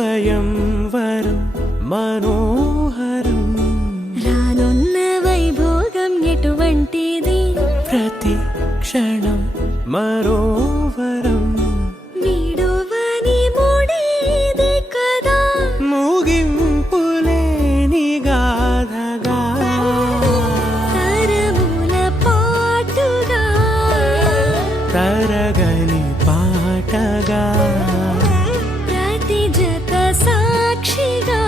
స్వయంవరం మనోహరం రానున్న వైభోగం ఎటువంటిది ప్రతి క్షణం మరోవరం వీడోవని మూడేది కదా ముగింపులేని గాథగా తరముల పాటుగా తరగని పాటగా ప్రతి జత సాక్షిగా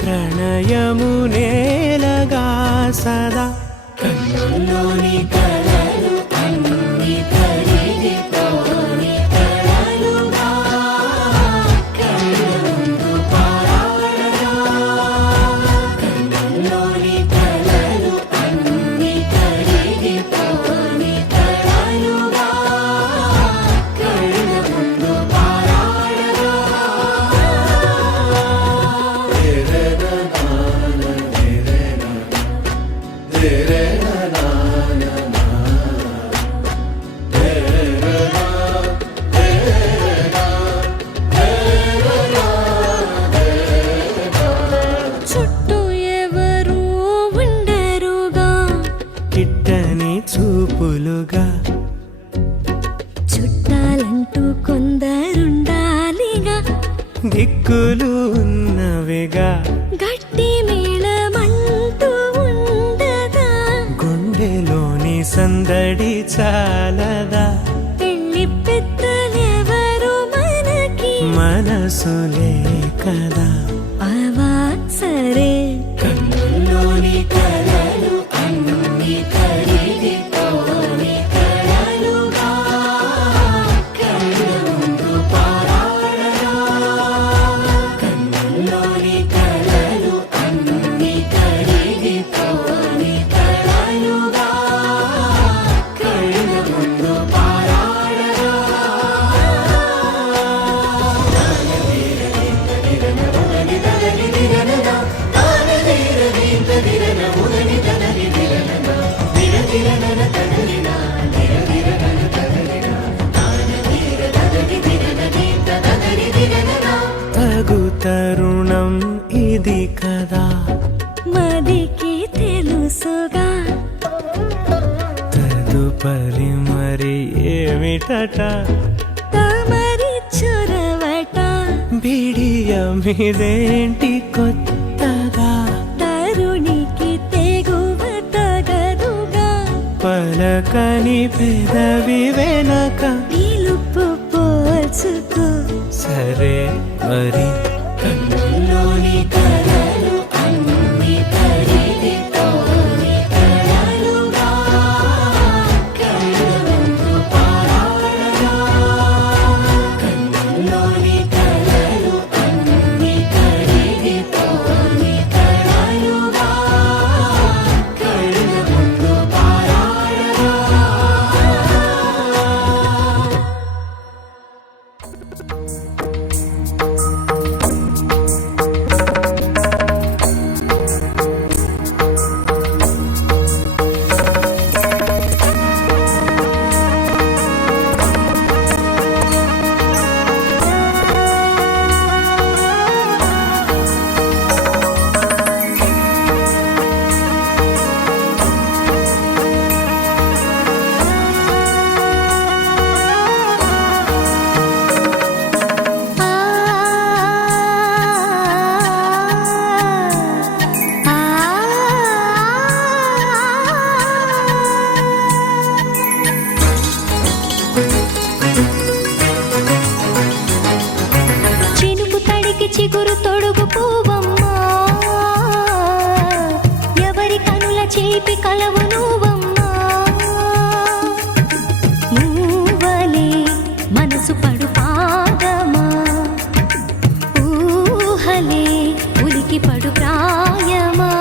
ప్రణయము నేలగా సదా కన్నుల్లోని కలలు అన్ని కరిగిపోని కలలుగా కళ్ళుందు పారాడగా కన్నుల్లోని కలలు అన్ని కరిగిపోని కలలుగా కళ్ళుందు పారాడగా చుట్టూ ఎవరు ఉండరుగా కిట్టని చూపులుగా చుట్టాలంటూ కొందరుండాలిగా దిక్కులు ఉన్నవిగా గట్టి మేళమంటూ ఉండగా గుండెలోని సందడి చాలదా పెళ్లి పెద్దలెవరు మనకి మనసులే కదా అవా సరే కన్నుల్లోని కలలు అన్ని కరిగిపోని కలలుగా కళ్ళుందు పారాడగా కన్నుల్లోని కలలు అన్ని కరిగిపోని కలలుగా కళ్ళుందు పారాడగా ఏమిటట తామరి చొరవట బిడియమిదేంటి కొత్తగా తరుణికి తెగువ తగదుగా పలకని పెదవి వెనక నిలుపు పోల్చుకో సరే మరి కన్నుల్లోని కలలు అన్ని కడిగిపోని కలలుగా కళ్ళ ముందు పారాడగా కన్నుల్లోని కలలు అన్ని కడిగిపోని కలలుగా కళ్ళ ముందు పారాడగా చినుకు తడికి చిగురు తొడుగు పువ్వమ్మా ఎవరి కనుల చేపి కలవు నువ్వమ్మా నువ్వలే మనసు పడు పాదమా ఊహలే ఉలికి పడు ప్రాయమా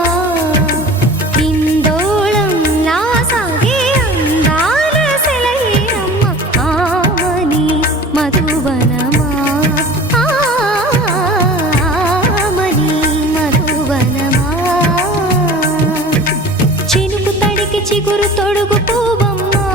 ఇందోళంలా సాగే అందాల సెలయేరమ్మ ఆమని మధువనమా ఆమని మధువనమా చినుకు తడికి చిగురు తొడుగు పువ్వమ్మా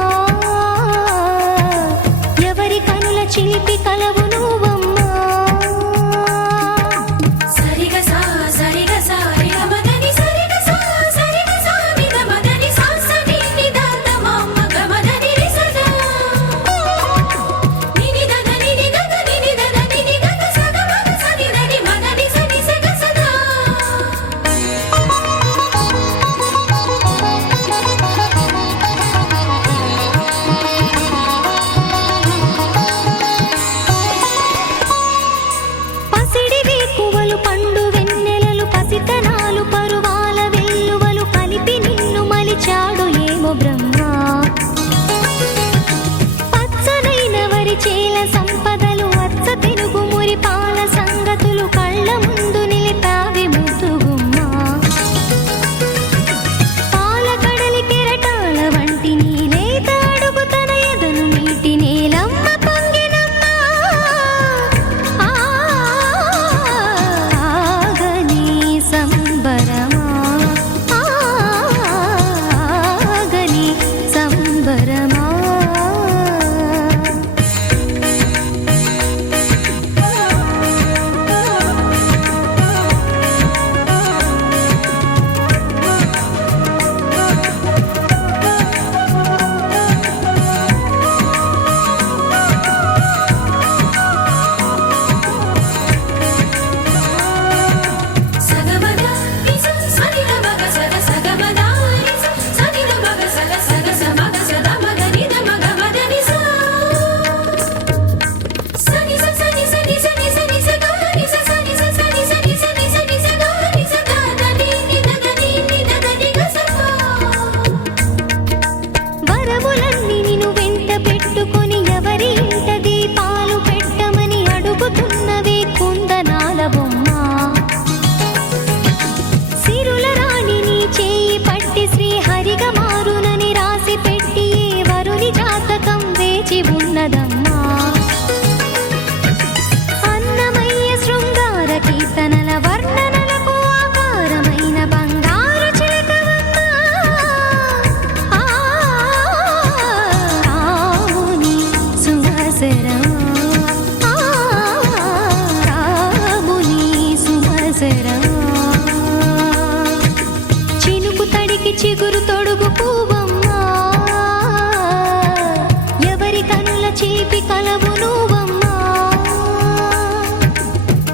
చేపి కలవు నువ్వమ్మా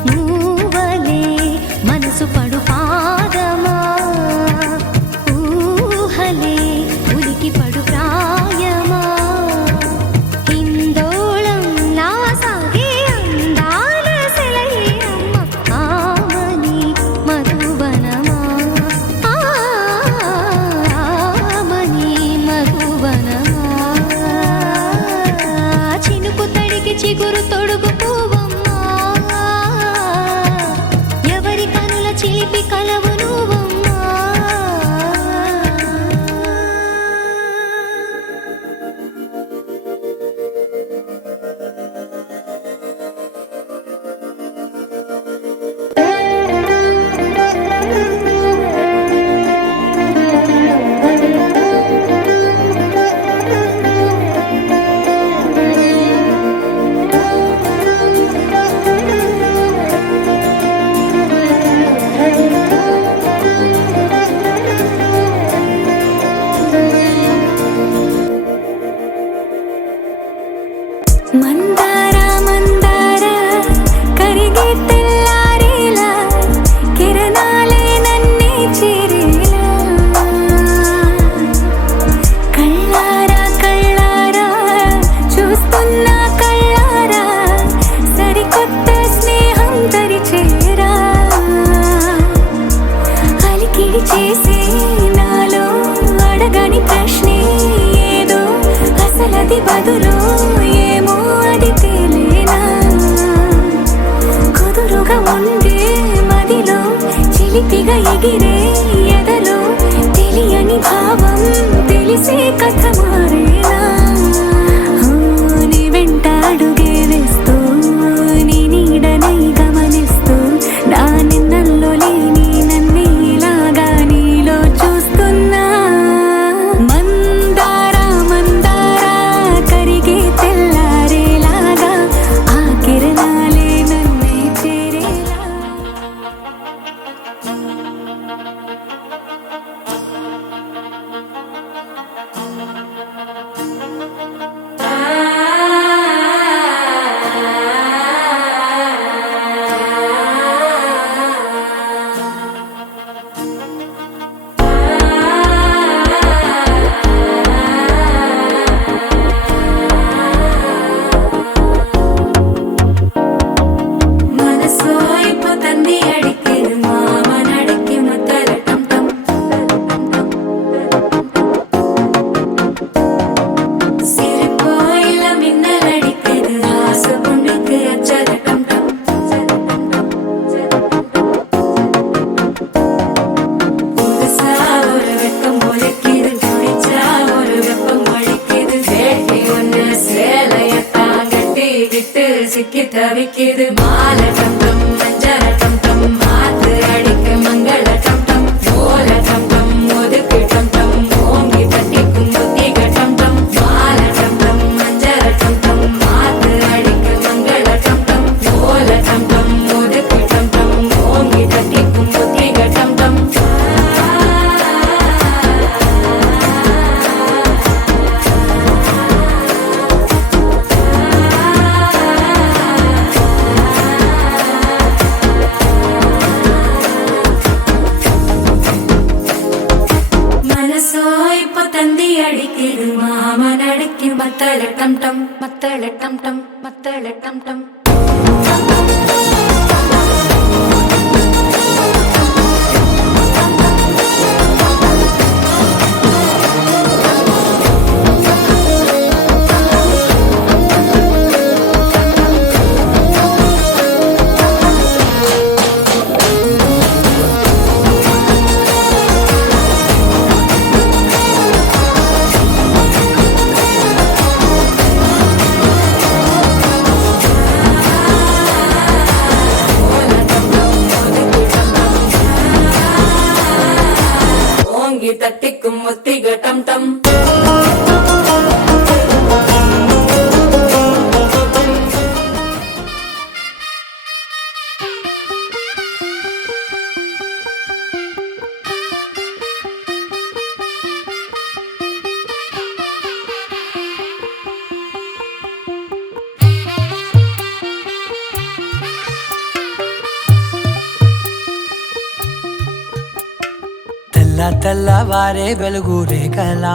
మూవలే మనసు పడు పాదమా ఊహలే ఉలికి పడు ప్రాయమా హిందోళం నా సాగే అందాల సెలయేరమ్మ ఆమని మధువనమా ఆమని మధువనమా చినుకు తడికి చిగురు తొడుగు పువ్వమ్మా ఎవరి కనుల చిలిపి కలవు నువ్వమ్మా మందార మందార కరిగే తెల్లారేలా కిరణాలే నన్నే చేరేలా కళ్ళారా కళ్ళారా చూస్తున్నా కళ్ళారా సరికొత్త స్నేహం తరిచేరా అలికిడి చేసే నాలో అడగని ప్రశ్నే ఏదో అసలది బదులు ఏమో అది తేలేనా కుదురుగా ఉండే మదిలో చిలిపిగా ఎగిరే ఎదలో తెలియని భావం తెలిసే కథ మారేనా నీ వెంట అడుగే వేస్తూ నీ నీడనై గమనిస్తూ నా నిన్నల్లో లేని నన్నే ఇలాగా నీలో చూస్తున్నా మందార మందార కరిగే తెల్లారేలాగా ఆ కిరణాలే నన్నే చేరేలా మనసోయిపు తన్ని అడిగేది మామనడికి మద్దల టం టం సిరిపోయిల మిన్నలడిగేది రాసపుండుకి అచ్చల టం టం புதுசா ஒரு வெக்கம் ஒலிக்குது துடிச்சா ஒரு வெப்பம் அடிக்குது வேட்டி ஒண்ணு சேலையத்தான் கட்டிக்கிட்டு சிக்கி தவிக்குது மாலை டம் டம் மஞ்சள டம் டம் மாத்து அடிக்க மங்கள டம் டம் ஓல டம் டம் ஒதுக்கு டம் டம் ஓங்கி தட்டிக்கும் புத்திக டம் டம் மாலை டம் டம் மஞ்சள டம் டம் மாத்து அடிக்க மங்கள டம் டம் ஓல டம் டம் ஒதுக்கு டம் டம் ஓங்கி தட்டிக்கும் புத்திக டம் டம் మనసోయిపు తంది అడిగేది మామనడికి మత్తల టం టం మత్తల టం టం మత్తల టం టం తెల్ల తెల్లవారే వెలుగు రేఖలా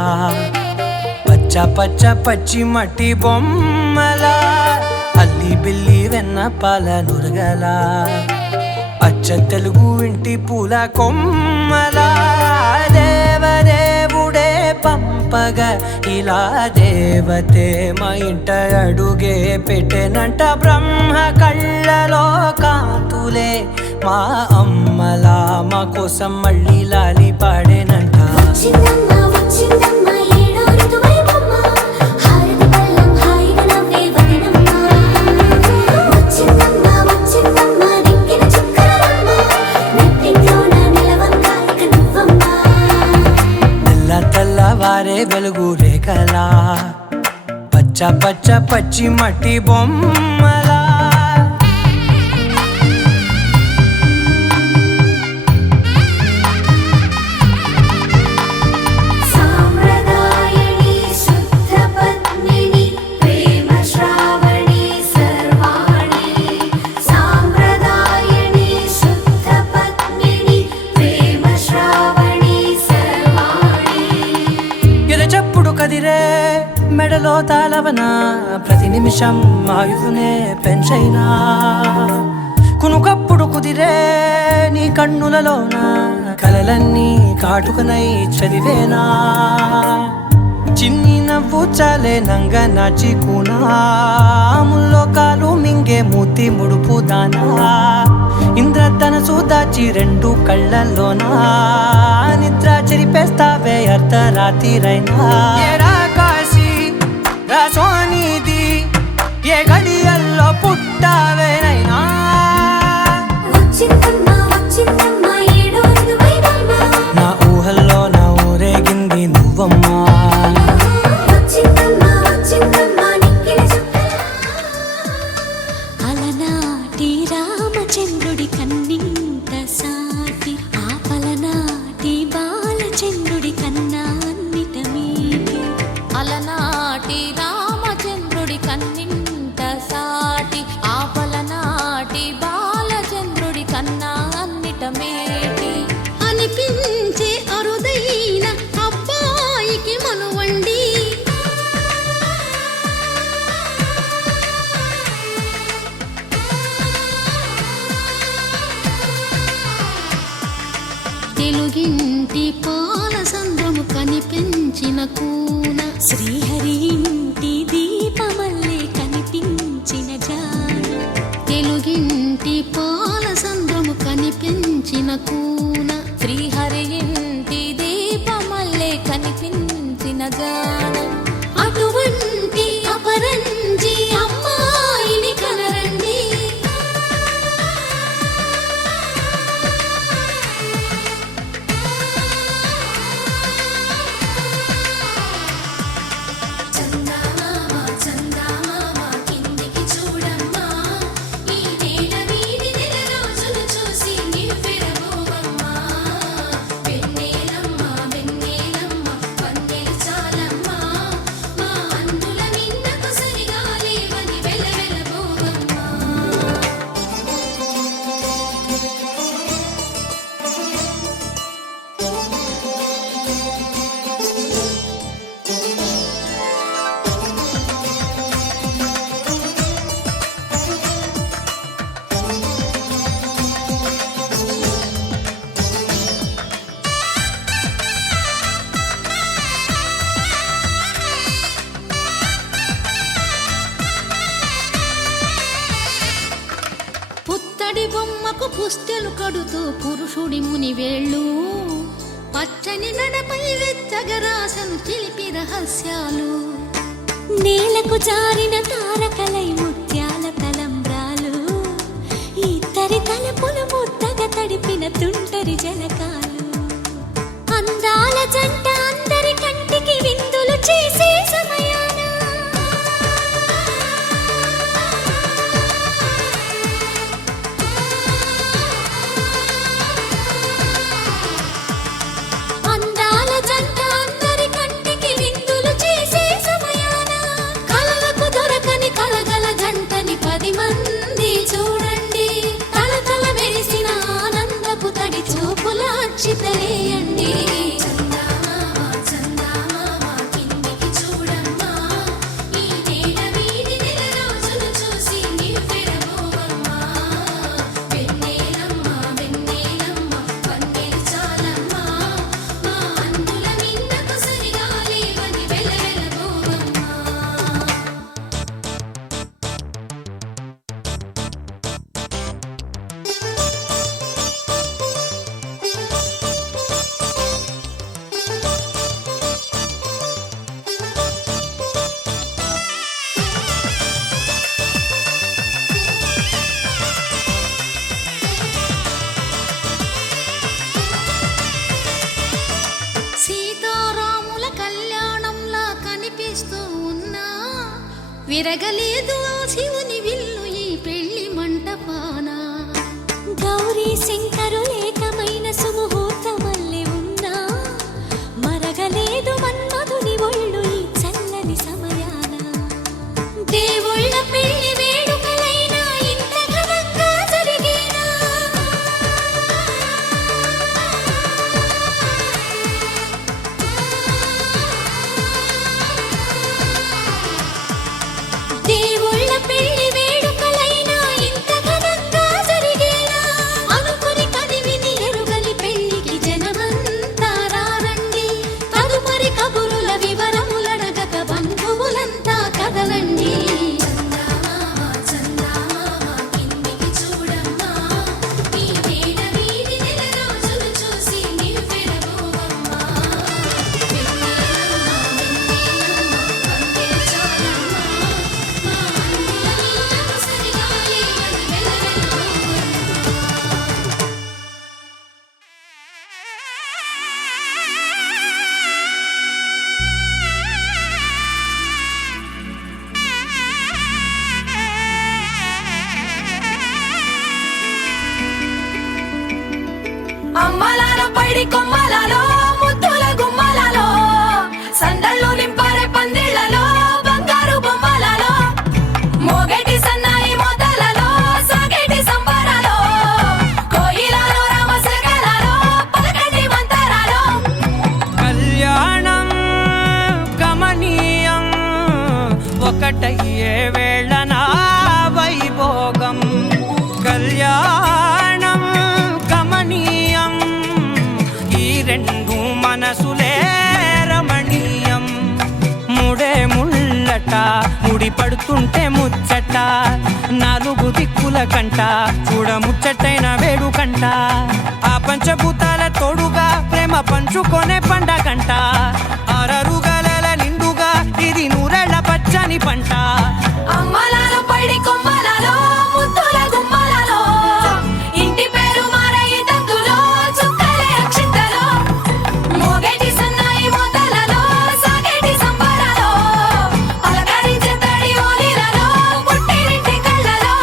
పచ్చ పచ్చ పచ్చి మట్టి బొమ్మలా అల్లి బిల్లి వెన్న పాల నురగలా అచ్చ తెలుగు ఇంటి పూల కొమ్మలా దేవదేవుడే పంపగా ఇలా దేవతే మా ఇంట అడుగే పెట్టెనంట బ్రహ్మ కళ్ళలో కాంతులే మా అమ్మలా మా కోసం మళ్ళీ లాలి పాడేనంట వచ్చిందమ్మ వచ్చిందమ్మ ఏడో ఋతువైవమ్మ హారతి పళ్ళం హాయిగా నవ్వే వదినమ్మ వచ్చిందమ్మ వచ్చిందమ్మ దిక్కిన చుక్కలమ్మ నెట్టింట్లోన నిలవంక ఇక నువ్వమ్మ తెల్ల తెల్లవారే వెలుగు రేఖలా పచ్చ పచ్చ పచ్చి మట్టి బొమ్మలా సాంప్రదాయని శుద్ధ పద్మిని ప్రేమ శ్రావణి సర్వాణి సాంప్రదాయని శుద్ధ పద్మిని ప్రేమ శ్రావణి సర్వాణి ఎరచప్పుడు కదిరే మెడలో తాళవన ప్రతి నిమిషం ఆయుధునే పెంచైనా కునుకప్పుడు కుదిరే నీ కన్నులలోన కలలన్నీ కాటుకనై చదివేనా చిన్ని నవ్వు చాలే నంగ నాచి ముల్లోకాలు మింగే మూతి ముడుపు దానా ఇంద్రధనసు దాచి రెండు కళ్ళల్లోనా నిద్ర చెరిపేస్తావే అర్ధరాత్రిరైనా ఏరా కాశీ రా సోనిది ఏ గడియల్లో పుట్టావేనైనా వచ్చిందమ్మ వచ్చిందమ్మ ఏడో ఋతువైవమ్మ నా ఊహల్లో నా ఊరేగింది నువ్వమ్మా వచ్చిందమ్మ వచ్చిందమ్మ నిక్కిన చుక్కలమ్మ అలనాటి రామచంద్రుడి కన్నింట సాటి ఆపలనాటి బాలచంద్రుడి కన్నా అన్నిట మీటి అలనాటి రామచంద్రుడి కన్నింట సాటి ఆపలనాటి బాలచంద్రుడి కన్నా అన్నిట మేటి అనిపించే అరుదైన అబ్బాయికి మనువండి తెలుగింటి పాల సంద్రము కనిపించిన కూన శ్రీహరి ఇంటి దీపమల్లే కనిపించిన జాన తెలుగింటి పాల సంద్రము కనిపించిన కూన శ్రీహరి ఇంటి దీపమల్లే కనిపించిన జాన అటువంటి అపరంజి అమ్మాయిని కనరండి చందమామ చందమామ కిందికి చూడమ్మా ఈ నేల వీడి నెల రోజులు చూసి నివ్వెరబోవమ్మా వెన్నెలమ్మ వెన్నెలమ్మ వన్నెలు చాలమ్మా మా అన్నుల మిన్నకు సరిగా లేవని వెలవెలబోవమ్మా పుత్తడి బొమ్మకు పుస్తెలు కడుతూ పురుషుడి ముని వేళ్ళు పచ్చని నడపై వెచ్చగరాసను చిలిపి రహస్యాలు నేలకు జారిన తారకలై ముత్యాల తలంబ్రాలు ఇద్దరి తలపులు ముద్దగా తడిపిన తుంటరి జలకాలు అందాల జంట అందరి కంటికి విందులు చేసే సమయాన అందాల జంట అందరి కంటికి విందులు చేసే సమయాన కలలకు దొరకని కల విరగలేదు ఆ శివుని విల్లు ఈ పెళ్లి మంటపాన. గౌరీ శంకరు ఏకమైన సుముహూర్తమల్లె ఉన్నా మరగలేదు మన్మధుని ఒళ్ళు ఈ చల్లని సమయాన. దేవుళ్ళ పెళ్లి వేడుకలైనా ఇంత ఘనంగా జరిగేనా? దేవుళ్ళ పెళ్లి వేడుకలైనా ఇంత ఘనంగా జరిగేనా? అనుకుని కదివిని ఎరుగని పెళ్లికి జనమంతా రారండి. తదుపరి కబురుల వివరములడగక బంధువులంతా కదలండి. కిందికి చూడమ్మా, ఈ వేళ వీధి నెల రోజులు చూసి నివ్వెరబోవమ్మా. వెన్నెలమ్మ, పందెలు చాలమ్మా, మా అన్నుల నీడకు సరిగాలి అని వెలవెలబోవమ్మా. అమ్మలాలో పైడి కొమ్మలలో ముద్దుల గుమ్మలలో సందళ్ళు నింపారే పందిళ్లలో బంగారు బొమ్మలలో మోగేటి సన్నాయి మోతలలో సాగేటి సంబరాలో కోయిలలో రామసగలలో పలకటి మంతరాలో కళ్యాణం గమనీయం ఒకటయ్యే వేళన వైభోగం. కళ్యాణం గమనీయం ఈ రెండు మనసులే రమణీయం. ముడే ముళ్ళట ముడి పడుతుంటే ముచ్చట నాలుగు దిక్కుల కంట చూడ ముచ్చటైన వేడుకంట. ఆ పంచభూతాల తోడుగా ప్రేమ పంచుకొనే పండగంట. అరరుగలల నిండుగా ఇది నూరెళ్ళ పచ్చని పంట. అమ్మలాలో పైడి కొమ్మలలో ముద్దుల గుమ్మలలో ఇంటి పేరు మారయి తందులో చుక్కలే అక్షింతలో మోగేటి సన్నాయి మోతలలో సాగేటి సంబరాలో పలకరించే తడి ఓలిలలో పుట్టినింటి కళ్ళలో.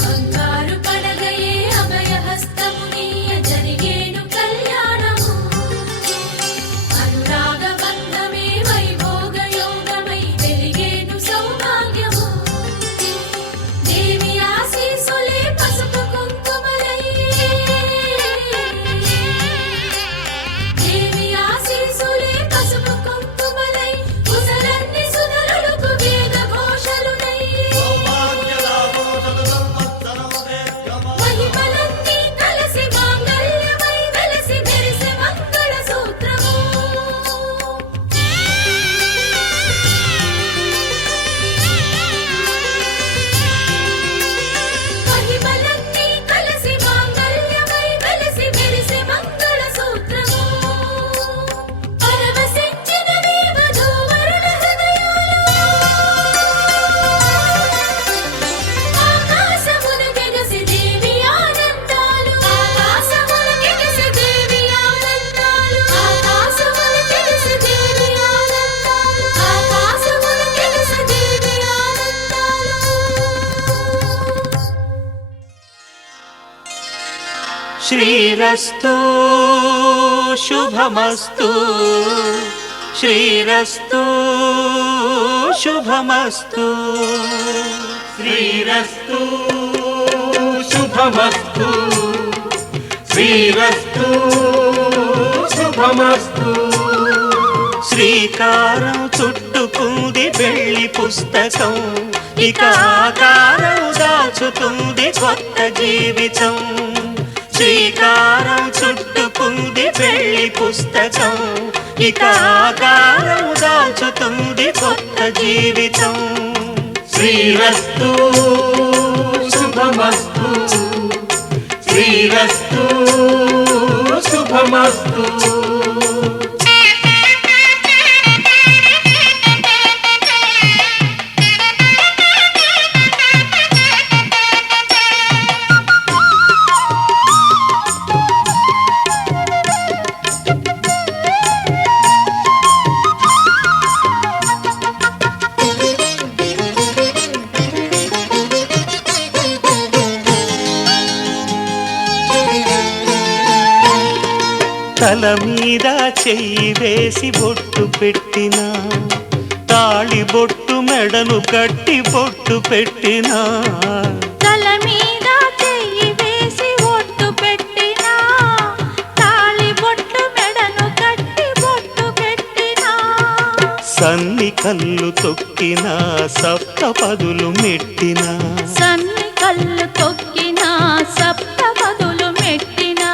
బంగారు పడగయే అభయహస్తమునీయ జరిగేను కళ్యాణము. అనురాగ బంధమే వైభోగ యోగమై వెలిగేను సౌభాగ్యము. దేవి ఆశీస్సులే పసుపు కుంకుమలై, దేవి ఆశీస్సులే పసుపు కుంకుమలై కుశలన్ని సుధరులకు వేద ఘోషలునై. మహిమలన్నీ కలిసి మాంగళ్యమై వెలసి మెరిసే మంగళ సూత్రము. మహిమలన్నీ కలిసి మాంగళ్యమై వెలసి మెరిసే మంగళ సూత్రము. పరవశించినవి వధూవరుల హృదయాలు. ఆకాశమునకెగసి దేవి ఆనందాలు. ఆకాశమునకెగసి దేవి ఆనందాలు. ఆకాశమునకెగసి దేవి ఆనందాలు. ఆకాశమునకెగసి దేవి ఆనందాలు. శ్రీరస్తు శుభమస్తు శ్రీరస్తు శుభమస్తు శ్రీరస్తు శుభమస్తు శ్రీరస్తు శుభమస్తు. శ్రీకారం చుట్టుకుంది పెళ్లి పుస్తకం, ఇక ఆకారం దాచుతుంది కొత్త జీవితం. శ్రీకారం చుట్టుకుంది పెళ్లి పుస్తకం, ఇక ఆకారం దాచుతుంది కొత్త జీవితం. శ్రీరస్తు శుభమస్తు శ్రీరస్తు శుభమస్తు. తల మీద చెయ్యి వేసి బొట్టు పెట్టినా తాళి బొట్టు మెడను కట్టి బొట్టు పెట్టినా తల మీద చెయ్యి వేసి ఒట్టు పెట్టినా తాళి బొట్టు మెడను కట్టి బొట్టు పెట్టినా సన్ని కళ్ళు తొక్కినా సప్త పదులు మెట్టినా సన్ని కళ్ళు తొక్కినా సప్త పదులు మెట్టినా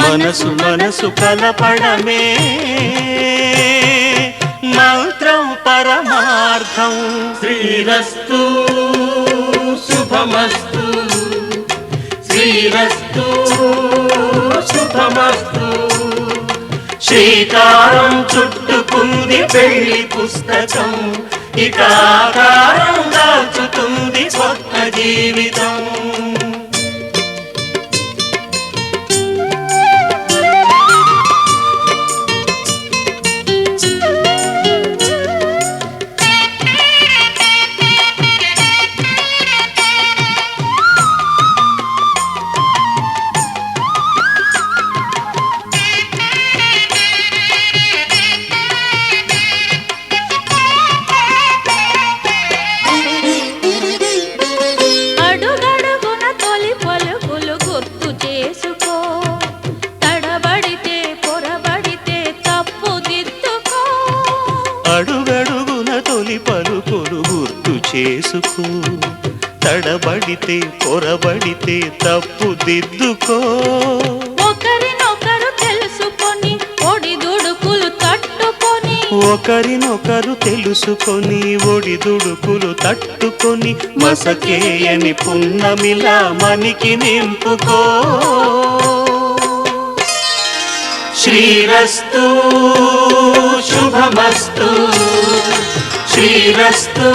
మనసు మనసు కలపడమే మంత్రం పరమార్థం శ్రీరస్తు శుభమస్తు శ్రీరస్తు శుభమస్తు శ్రీకారం చుట్టుకుంది పెళ్లి పుస్తకం ఇక ఆకారం దాచుతుంది కొత్త జీవితం అడుగడుగున తొలి పలుకులు గుర్తు చేసుకో తడబడితే పొరబడితే తప్పు దిద్దుకో అడుగడుగున తొలి పలుకులు గుర్తు చేసుకో తడబడితే పొరబడితే తప్పు దిద్దుకో ఒకరినొకరు తెలుసుకొని ఒడిదుడుకులు తట్టుకొని ఒకరినొకరు తెలుసుకొని ఒడిదుడుకులు తట్టుకొని మసకేయని పున్నమిలా మనికి నింపుకో శ్రీరస్తు శుభమస్తు శ్రీరస్తు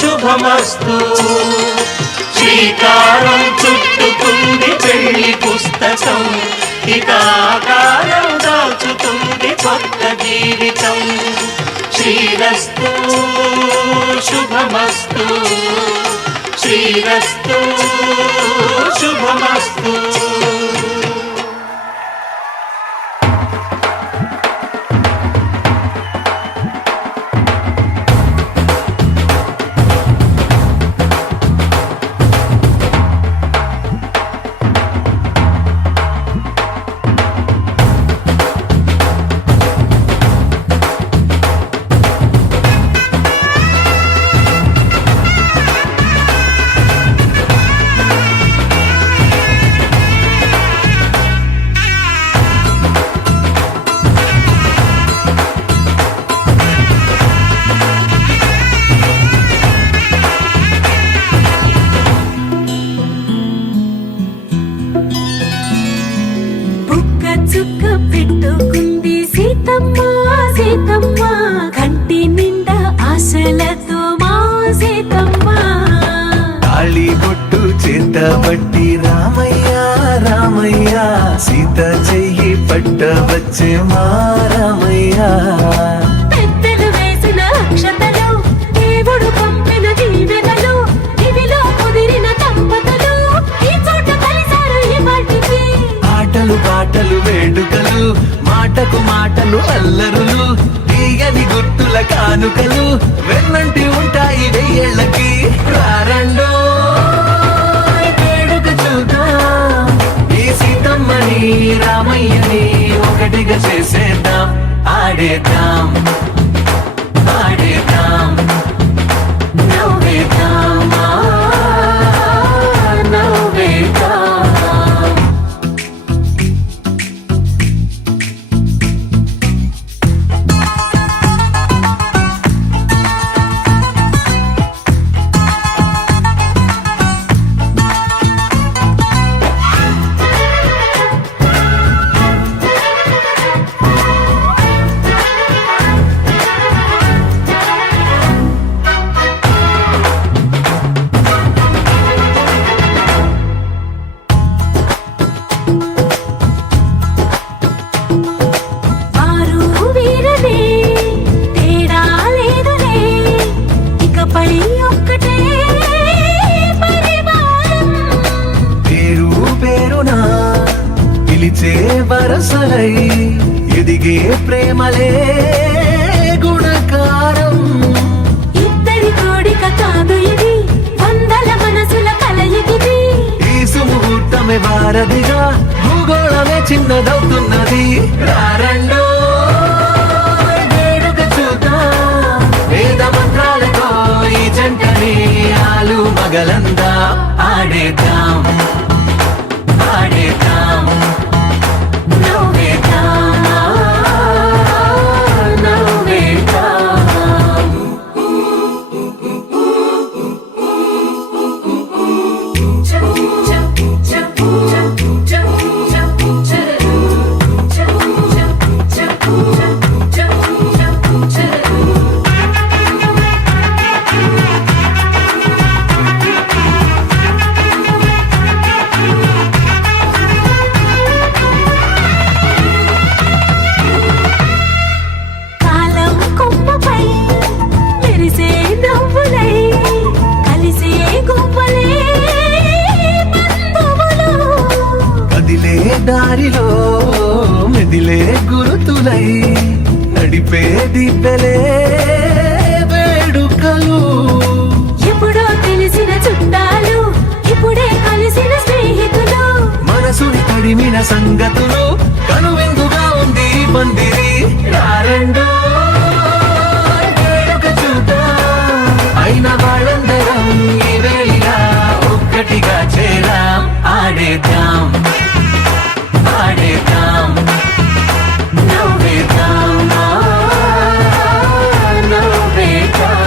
శుభమస్తు శ్రీకారం చుట్టుకుంది పెళ్లి పుస్తకం ఇక ఆకారం దాచుతుంది కొత్త జీవితం శ్రీరస్తు శుభమస్తు శ్రీరస్తు శుభమస్తు బుక్క చుక్క పెట్టుకుంది సీతమ్మ సీతమ్మ కంటి నిండా ఆశలతో మా సీతమ్మ తాళి బొట్టు చేత బట్టి రామయ్య రామయ్య సీత చెయ్యి పట్ట వచ్చే మా రామయ్య పెద్దలు వేసిన అక్షతలు దేవుడు పంపిన దీవెనలు ఇవిలో కుదిరిన దంపతులు ఈ చోట కలిసారు ఈ వాటికి ఆటలు పాటలు వేడుకలు మాటకు మాటలు అల్లరులు తీయని గుర్తుల కానుకలు వెన్నంటి ఉంటాయి వెయ్యేళ్ళకి రారండో వేడుక చూద్దాం ఈ సీతమ్మని రామయ్యని ఒకటిగా చేసేద్దాం ఆడేద్దాం ఆడేద్దాం నవ్వేద్దాం నవ్వేద్దాం కొమ్మలై ఎదిగే ప్రేమలే గుణకారం. ఇద్దరి కోడిక కాదు ఇది, వందల మనసుల కలయికిది. ఈ సుముహూర్తమే వారధిగా, భూగోళమే చిన్నదవుతున్నది. రారండో వేడుక చూద్దాం, వేద మంత్రాలతో ఈ జంటని ఆలు మగలందా ఆడేద్దాం ఆడేద్దాం నవ్వేద్దాం నవ్వేద్దాం. కాలం కొమ్మపై మెరిసే నవ్వులై కలిసే గువ్వలే బంధువులు. కదిలే దారిలో మెదిలే గురుతులై నడిపే దిబ్బెలే వేడుకలు. ఎప్పుడో తెలిసిన చుట్టాలు, ఇప్పుడే కలిసిన స్నేహితులు. మనసుని తడిమిన సంగతులు, కనువిందుగా ఉంది ఈ పందిరి. రారండో వేడుక చూద్దాం, అయిన వాళ్ళందరం ఈ వేళ ఒక్కటిగా చేరాం. ఆడేద్దాం ఆడేద్దాం నవ్వేద్దాం నవ్వేద్దాం.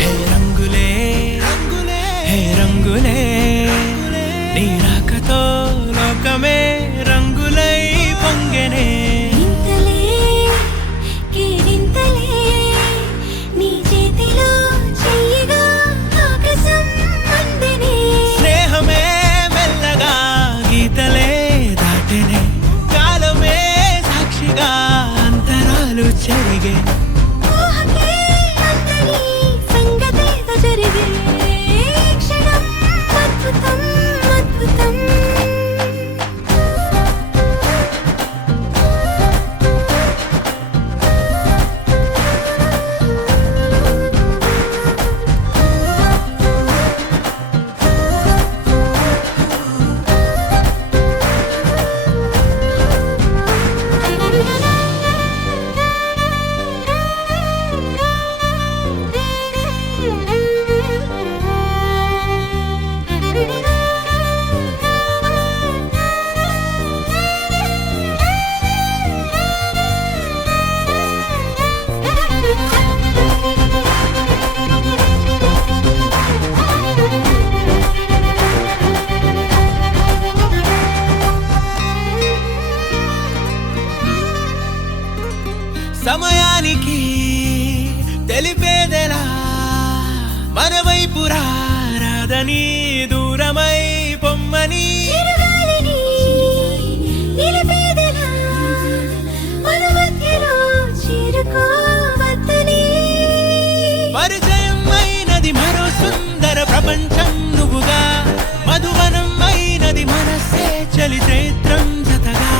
హే రంగులే రంగులే హే రంగులే నీ రాకతో లోకమే రంగులై పొంగెనే. ఇంతలే కేరింతలే నీ చేతిలో చెయ్యగా ఆకాశం అందెనే. స్నేహమే మెల్లగా గీతలే దాటెనే, కాలమే సాక్షిగా అంతరాలు చెరిగే. ఊహకే అందని సంగతేదో జరిగే క్షణం అద్భుతం అద్భుతం. సమయానికి తెలిపేదెలా, మన వైపు రాదని దూరమై పొమ్మని. చిరుగాలిని నిలిపేదెలా, మన మధ్యలో చేరుకోవద్దని. పరిచయం అయినది మరో సుందర ప్రపంచం నువ్వుగా, మధువనం అయినది మనస్సే చలి చైత్రం జతగా.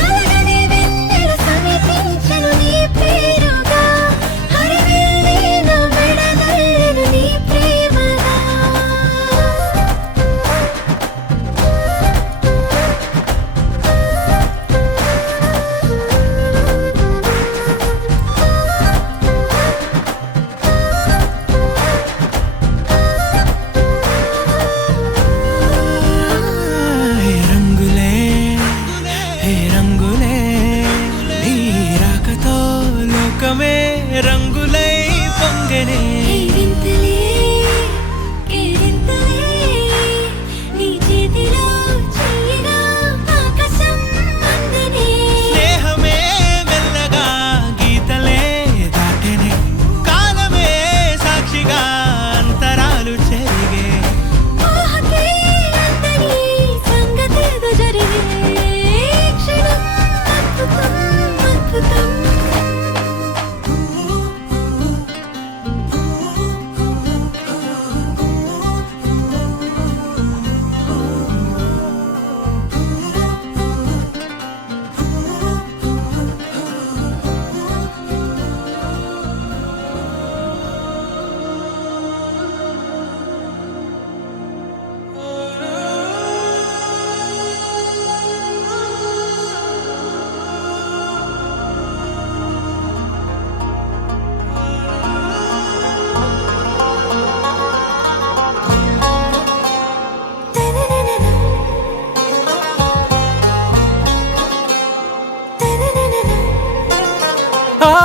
కలగని వెన్నెల సమీపించెను నీ పేరుగా, హరివిల్లి నా మెడదల్లెను నీ ప్రేమగా.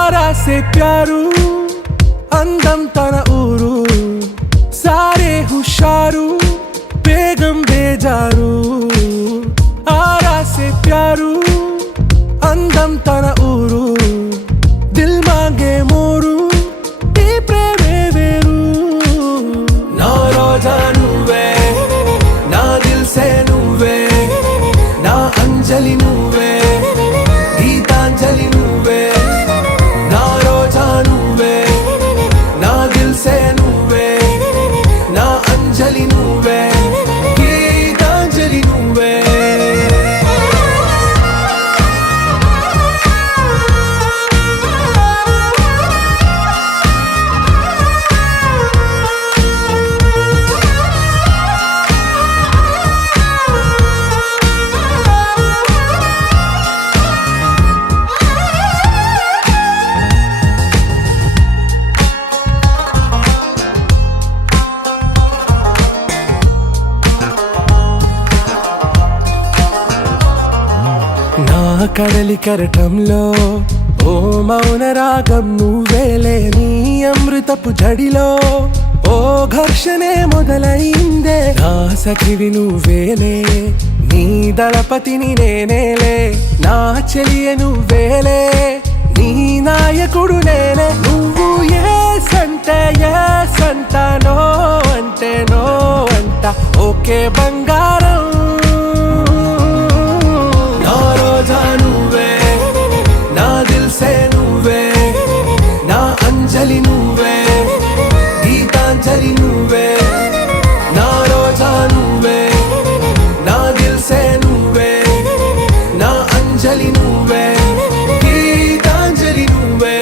ఆరా సే ప్యారు అందం తన ఊరు సారే హుషారు బేగం బేజారు ఆరా సే ప్యారు అందం తన ఊరు దిల్ మాంగే మోరు ఈ ప్రేమే వేరు నా రోజా నువ్వే నా దిల్ సే నువ్వే నా అంజలి నువ్వే గీతాంజలి నువ్వే నా రోజా నువ్వే నా దిల్ సే నువ్వే నా అంజలి నువ్వే గీతాంజలి నువ్వే నా కడలి కరటంలో ఓ మౌన రాగం నువ్వేలే నీ అమృతపు జడిలో ఓ ఘర్షణే మొదలైందే నా సఖివి నువ్వేలే నీ దళపతిని నేనేలే నా చెలియ నువ్వేలే నీ నాయకుడు నేనే నువ్వు ఏ సంట నో అంటే నో అంట ఓకే బంగారం నా రోజా నువ్వే నా దిల్ సే నువ్వే నా అంజలి నువ్వే గీతాంజలి నువ్వే నా రోజా నువ్వే నా దిల్ సే నువ్వే నా అంజలి నువ్వే గీతాంజలి నువ్వే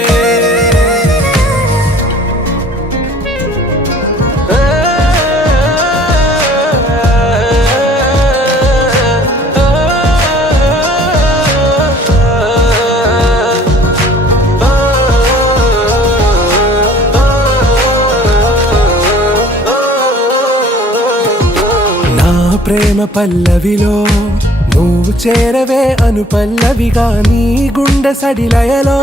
నా ప్రేమ పల్లవిలో నువ్వు చేరవే అను పల్లవిగా నీ గుండె సడిలయలో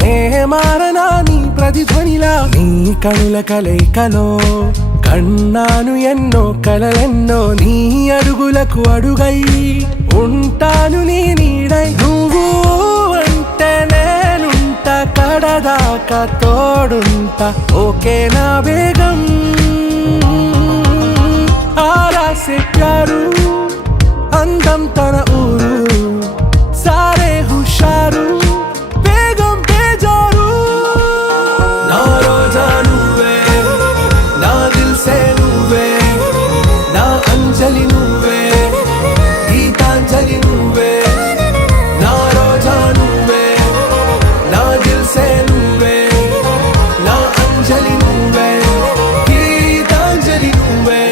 నే మారనా నీ ప్రతిధ్వనిలా నీ కనుల కలయికలో కన్నాను ఎన్నో కలలెన్నో నీ అడుగులకు అడుగై ఉంటాను నీ నీడై నువ్వు అంటే నేనుంట కడదాకా తోడుంట ఓకే నా బేగం ఆరా సే ప్యారు అందం తన ఊరు సారే హుషారు బేగం బేజారు నా రోజా నువ్వే నా దిల్ సే నువ్వే నా అంజలి నువ్వే గీతాంజలి నువ్వే నా రోజా నువ్వే నా దిల్ సే నువ్వే నా అంజలి నువ్వే గీతాంజలి నువ్వే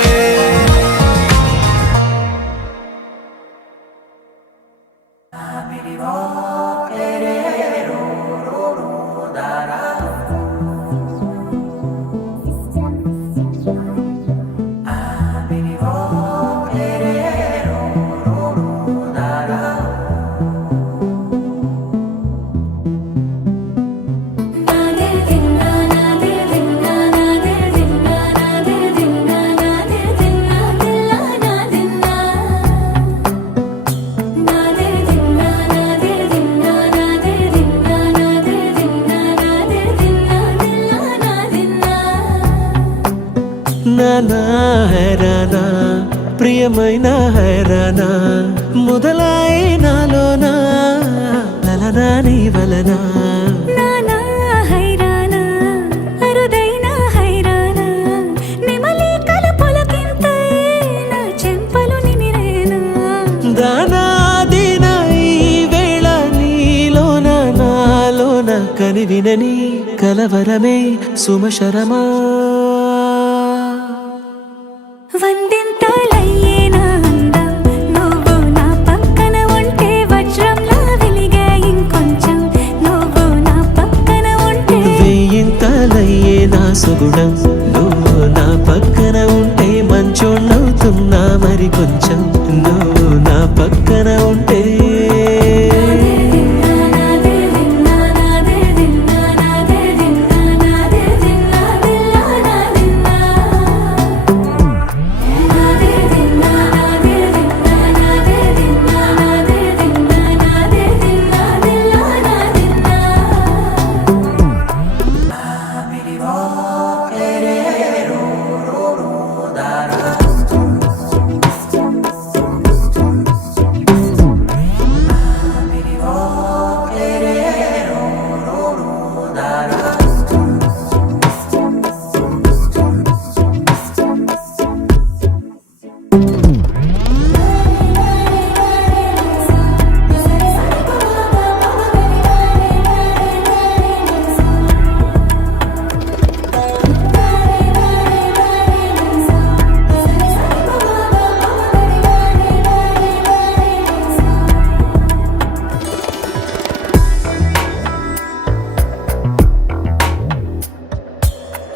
నానా హైరానా ప్రియమైన హైరానా మొదలాయి నాలోనా లలనా నీ వలనా నానా హైరానా అరుదైన హైరానా నెమలి కలపులకింతై నా చెంపలు నిమిరేనా దానాదిన ఈ వేళ నీలోన నాలోన కనివినని కలవరమే సుమశరమా వందింతలయ్యేనా అందం నువ్వు నా పక్కన ఉంటే వజ్రంలా వెలిగే ఇంకొంచెం నువ్వు నా పక్కన ఉంటే వేయింతలయ్యే నా సుగుణం నువ్వు నా పక్కన ఉంటే మంచోణ్ణవుతున్నా మరి కొంచెం నువ్వు నా పక్కన ఉంటే నాదే దిన్నా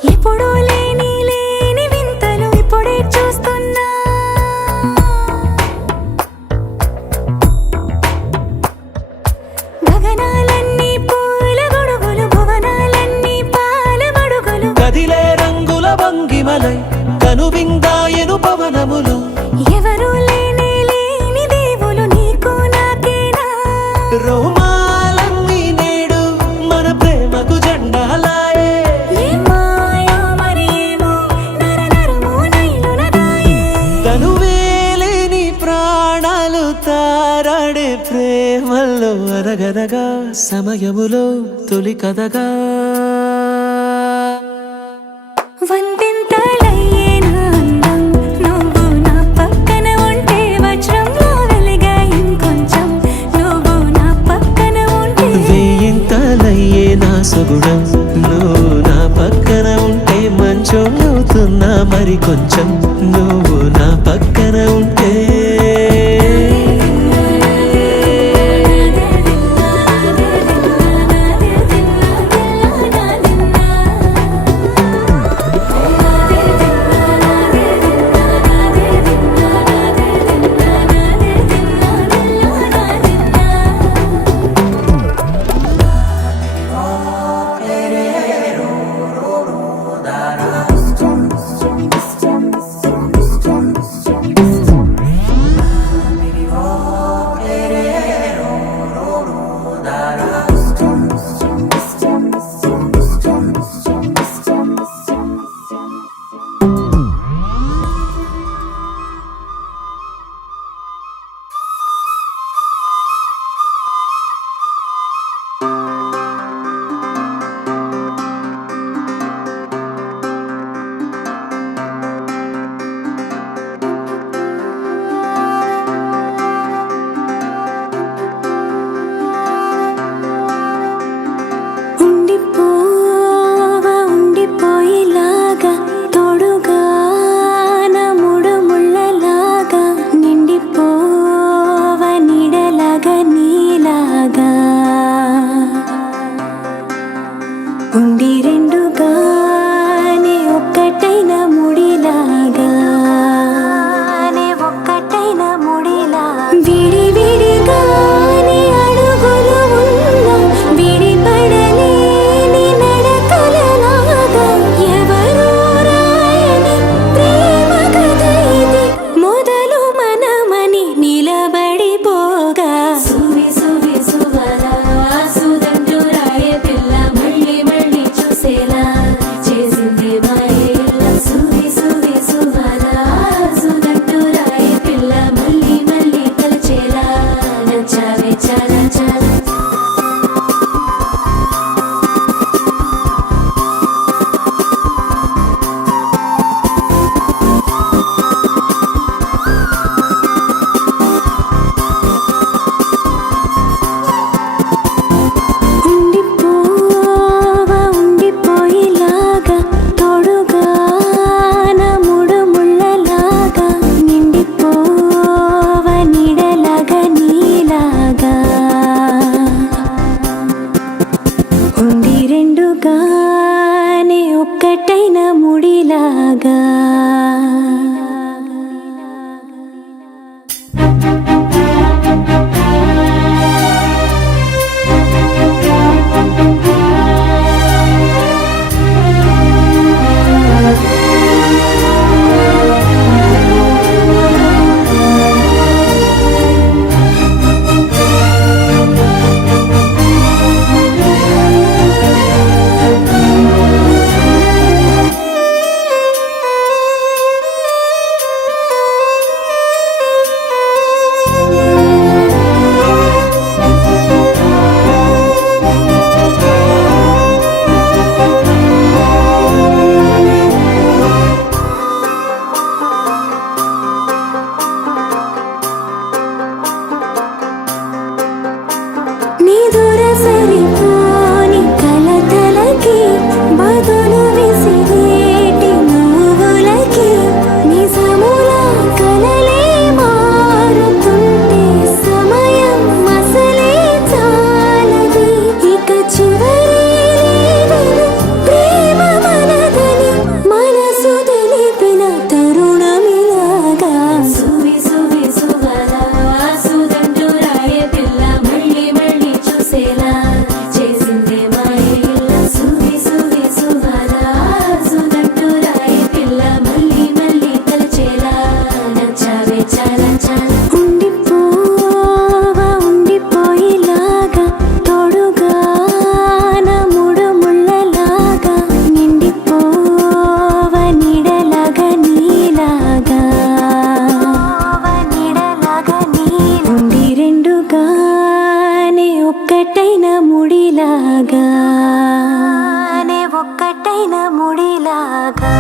ఎప్పుడూ లేని లేని వింతలు ఇప్పుడే చూస్తున్నా గగనాలన్నీ పూల గొడుగులు భువనాలన్నీ పాల మడుగులు కదిలే రంగుల భంగిమలై కనువిందాయను పవనములు ఎవరూ లేని లేని దేవులు నీకు నాకేనా రోమాలన్నీ నేడు మన ప్రేమకు జెండాలాయే ఏ మాయో మరి ఏమో నరనరమో నైలునదాయే తనువేలేని ప్రాణాలు తారాడే ప్రేమల్లో అరగరగా సమయములో తొలి కథగా వందింతలయ్యేనా అందం నువ్వు నా పక్కన ఉంటే వజ్రంలో వెలిగా ఇంకొంచెం నువ్వు నా పక్కన ఉంటే వేయింతలయ్యే నా సగుణం నువ్వు నా పక్కన ఉంటే మంచం అవుతున్నా మరి కొంచెం నువ్వు నా పక్కన ఉంటే ఉండిపోవా ఉండిపోయేలాగా తోడుగా నా మూడు ముళ్ళలాగా నిండిపోవా నీడలాగా నీలాగా ఉండి రెండుగానే ఒక్కటైన ముడిలాగా ఒక్కటైన ముడిలా విడి విడిగానే అడుగులు ఉన్నా విడిపడలేని నడకలలాగా ఎవరూ రాయని ప్రేమ కథ ఇది మొదలు మనమని నిలబడిపోగా సువి సువి సువలా సుదండు రాయే పిల్ల మళ్ళీ మళ్ళీ చూసేలా చేసింది మాయేలా సువి సువి సువలా సుదండు రాయే పిల్ల మళ్ళీ మళ్ళీ తలచేలా నచ్చావే చాలా చాలా ఉండిపోవా ఉండిపోయేలాగా తోడుగా నా మూడు ముళ్ళలాగా నిండిపోవా నీడలాగా నీలాగా ఉండి రెండుగానే ఒక్కటైన ముడిలాగా ముడిలాగా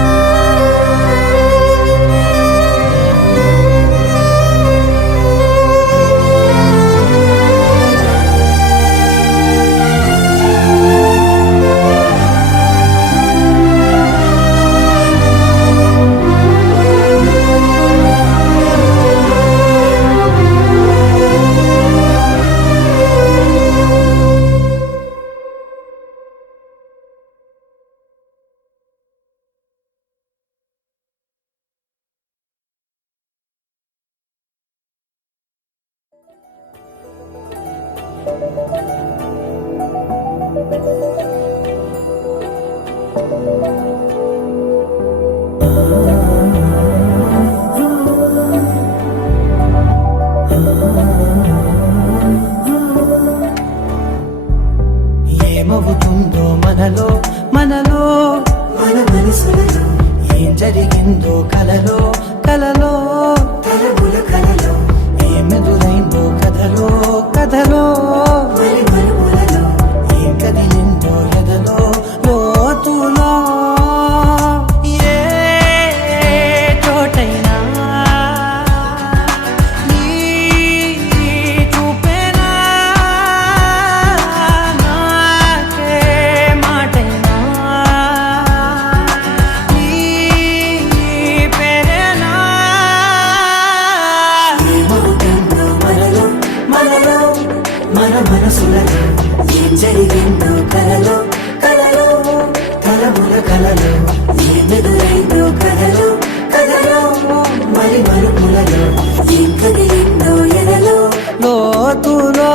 ఏమవుతుందో మనలో మనలో మన మనసులలో ఏం జరిగిందో కలలో కలలో తలముల కలలో ఏమెదురైందో కథలో కథలో మరి మరుపులలో ఏం కదిలిందో ఎదలో లోతులో ఏ చోటైనా నీ చూపేనా నాకే మాటైనా నీ పేరేనా ఏమవుతుందో మనలో మనలో మన మనసులలో ఏం జరిగిందో కలలో కలలో తలముల కలలో ఏమెదురైందో కథలో కథలో మరి మరుపులలో ఏం కదిలిందో ఎదలో లోతులో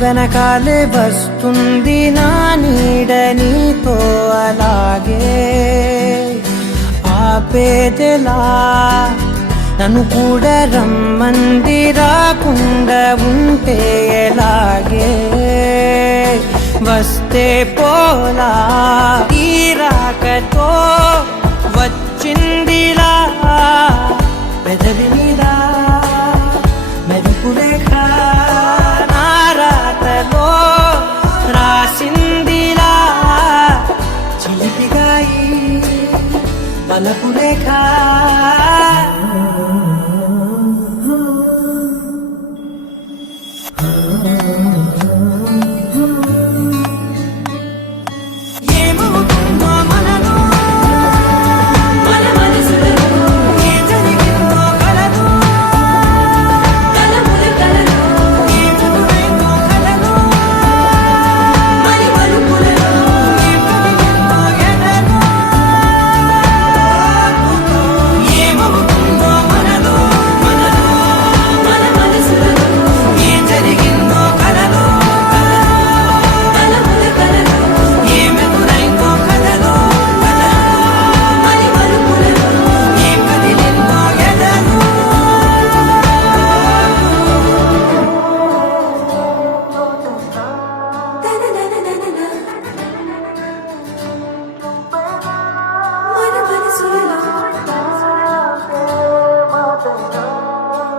వెనకాలే వస్తుంది నా నీడ నీతో అలాగే ఆపేదెలా నన్ను కూడా రమ్మంది రాకుండా ఉంటే ఎలాగే వస్తే పోలా ఈ రాకతో వచ్చిందిలా పెదవి మీద మెరుపులేఖ నారాతలో రాసిందిలా చిలిపిగాయి బలపులేఖ ఏమవుతుందో మనలో మన మనసులలో ఏం జరిగిందో కలలో తలముల కలలో ఏమెదురైందో కలలో మరి మరుపులలో ఏం కదిలిందో ఎదలో ఏమవుతుందో మనలో మనలో మన మనసులలో ఏం జరిగిందో కలలో తలముల కలలో ఏమెదురైందో కలలో మరి మరుపులలో ఏం కదిలిందో ఎదలో మన మనసులలో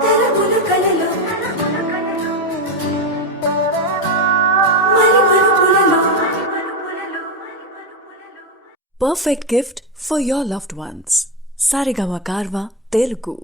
తలముల కలలో మరి మరుపులలో Perfect gift for your loved ones. Sarigama Karva Telugu.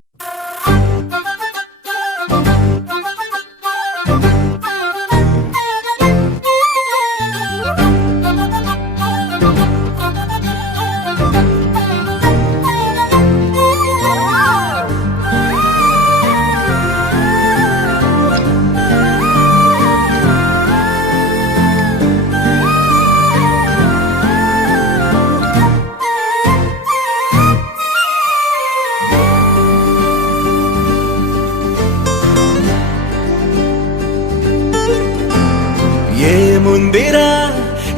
ఏముందిరా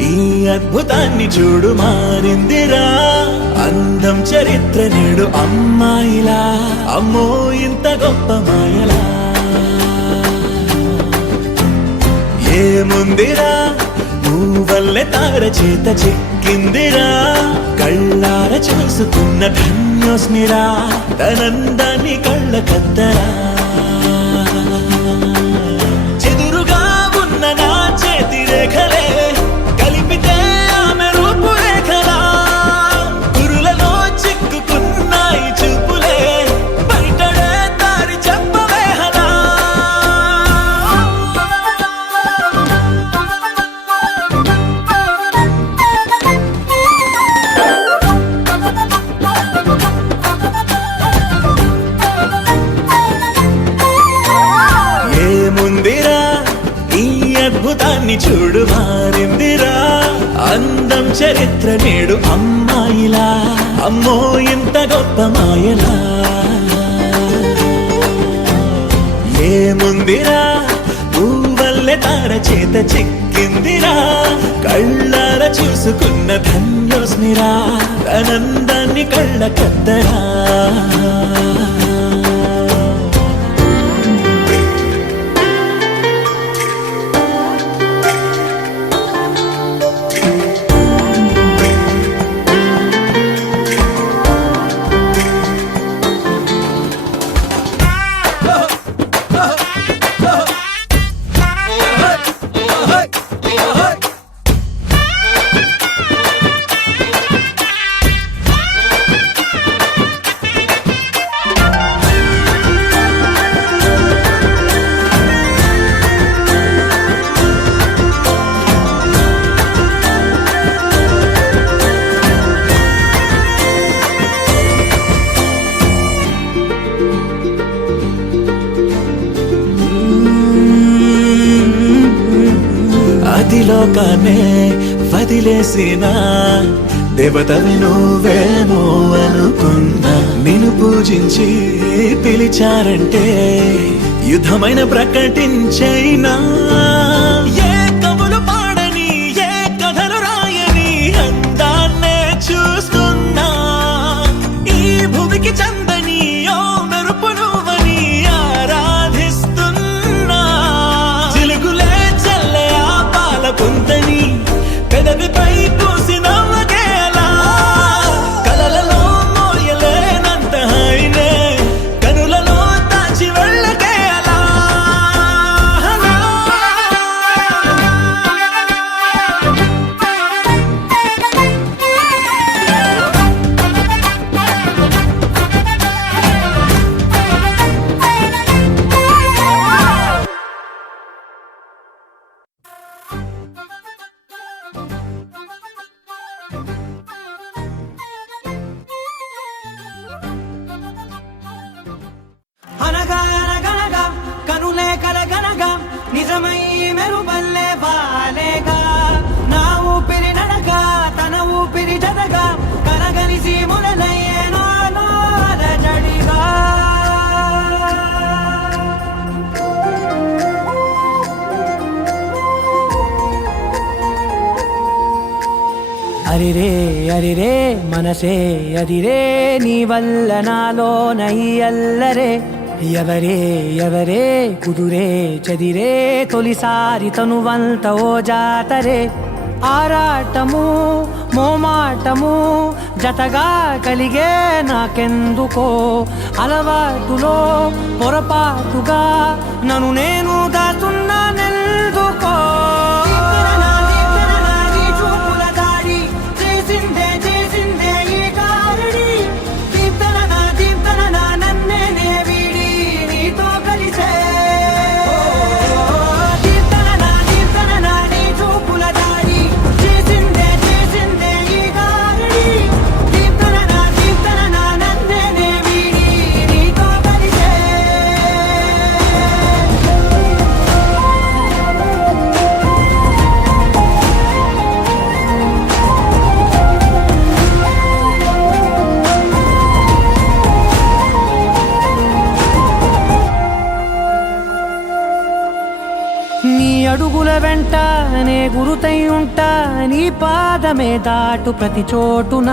ఈ అద్భుతాన్ని చూడు మారిందిరా అందం చరిత్ర నేడు అమ్మాయిలా అమ్మో ఇంత గొప్ప మాయలా ఏముందిరా నువ్వల్లే తార చేత చిక్కిందిరా కళ్ళార చూసుకున్న ధన్యోస్మిరా తనందాన్ని కళ్ళ కద్దరా చెదురుగా ఉన్న నా చేతి రేఖలే కలిపితే ఆమె రూపురేఖలా కురులలో చిక్కుకున్నాయి చూపులే బయటడే దారి చెప్పవేహలా ఏముందిరా ఈ అద్భుతాన్ని చూడు మారిందిరా అందం చరిత్ర నేడు అమ్మాయిలా అమ్మో ఇంత గొప్ప మాయలా ఏముందిరా పువ్వల్లె తార చేత చిక్కిందిరా కళ్ళార చూసుకున్న ధన్యోస్మిరా తనందాన్ని కళ్ళ కద్దరా అతిలోకానే వదిలేసిన దేవతవి నువ్వేమో అనుకున్నా నిన్ను పూజించి పిలిచారంటే యుద్ధమైన ప్రకటించైనా ఏ కవులు పాడని ఏ కథలు రాయని అందాన్నే చూస్తున్నా ఈ భూమికి చందని ఓ మెరుపు నువ్వని ఆరాధిస్తున్నా చిలుగులే చల్లే ఆ పాల పుంతని పెదవిపై పూసి నవ్వకేలా కలలలో మోయలేనంత హాయినే కనులలో దాచి వెళ్ళకేలా అనగా అనగనగా కనులే కలగనగా నిజమై మెరుపల్లే వాలేగా నా ఊపిరి నడగా తన ఊపిరి జదగా కలగలిసి మొదలయ్యే నాలో అలజడిగా అరిరే అరిరే మనసే అదిరే నీ వల్ల నాలో నై అల్లరే ఎవరే ఎవరే కుదురే చదిరే తొలిసారి తనువంత ఓ జాతరే ఆరాటము మోమాటము జతగా కలిగే నాకెందుకో అలవాటులో పొరపాటుగా నన్ను నేను దాస్తున్నా నెల్దుకో తానే గురుతై ఉంటా నీ పాదమే దాటు ప్రతి చోటున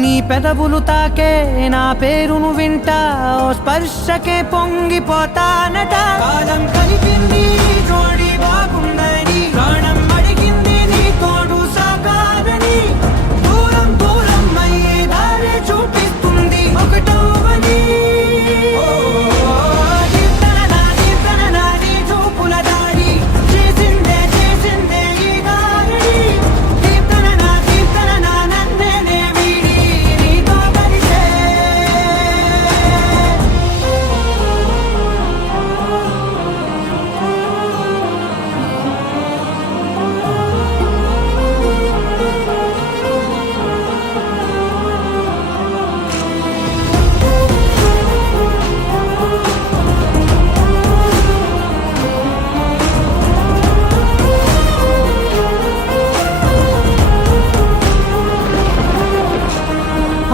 నీ పెదవులు తాకే నా పేరును వింటా ఓ స్పర్శకే పొంగిపోతానట కాలం కలిపింది జోడి బాగుందని ప్రాణం అడిగింది నీ తోడు సాగాలని దూరం దూరం అయ్యే దారి చూపిస్తుంది ఒకటవని చూపుల దాడి చేసిందే చేసిందే ఈ గారి దీప్తన నన్నే వీడి నీతో కలిసే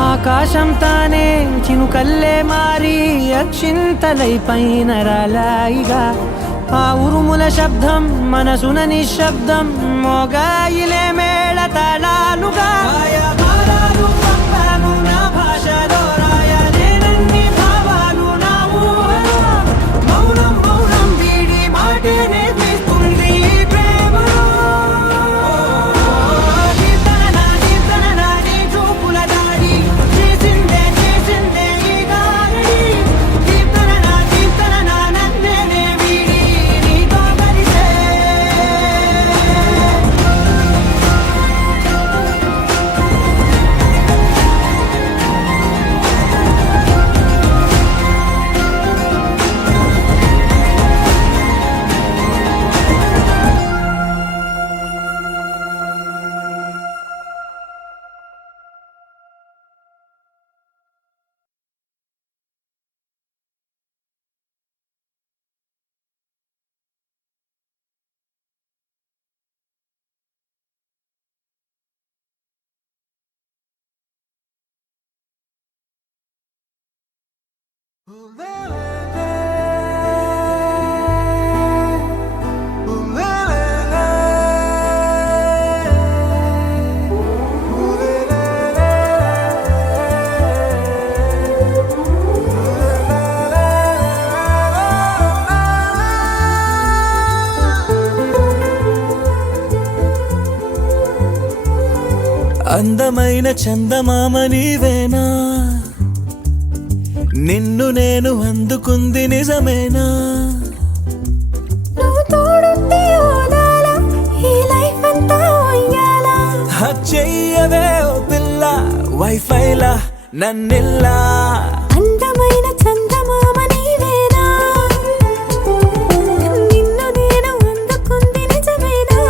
ఆకాశం తానే చినుకల్లే మారి అక్షింతలై పైన రాలాయిగా ఆ ఉరుముల శబ్దం మనసున నిశ్శబ్దం మోగాయిలే మేళ తాళాలుగా నా భాషలో రాయలేనన్ని భావాలు నా ఊహలో మౌనం మౌనం వీడి మాటే నేర్పిస్తుంది ప్రేమలో చూపుల దాడి చేసిందే చేసిందే ఈ గారి దీప్తన నన్నే వీడి నీతో కలిసే అందమైన చందమామ నీవేనా నిన్ను నేను అందుకుంది నిజమేనా నువ్వు తోడుంటే ఓదాలా ఈ లైఫ్ అంతా ఉయ్యాలా చెయ్యవే ఓ పిల్ల వైఫైలా నన్నిల్లా అందమైన చందమామ నీవేనా నిన్ను నేను అందుకుంది నిజమేనా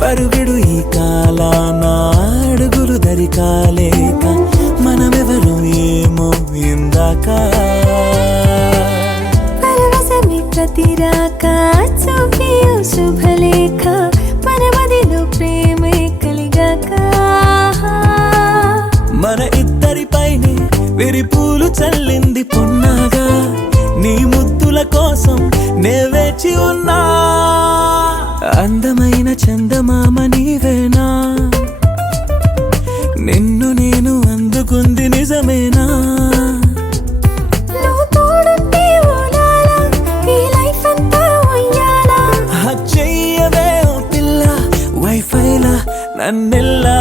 పరుగుడు ఈ కాలాన అడుగులు దరికాలేక మనమెవరు ఏమో ఇందాక పరవశమే ప్రతిరాక చూపి శుభలేఖ మన మదిలో ప్రేమే కలిగాక మన ఇద్దరిపైనే విరిపూలు చల్లింది పొన్నాగా నీ ముద్దుల కోసం నే వేచి ఉన్నా అందమైన చందమామ నీవేనా నిన్ను నేను అందుకుంది నిజమేనా నువ్వు తోడుంటే ఓదాలా ఈ లైఫ్ అంతా ఉయ్యాలా చెయ్యవే ఓ పిల్ల వైఫైలా నన్నెల్లా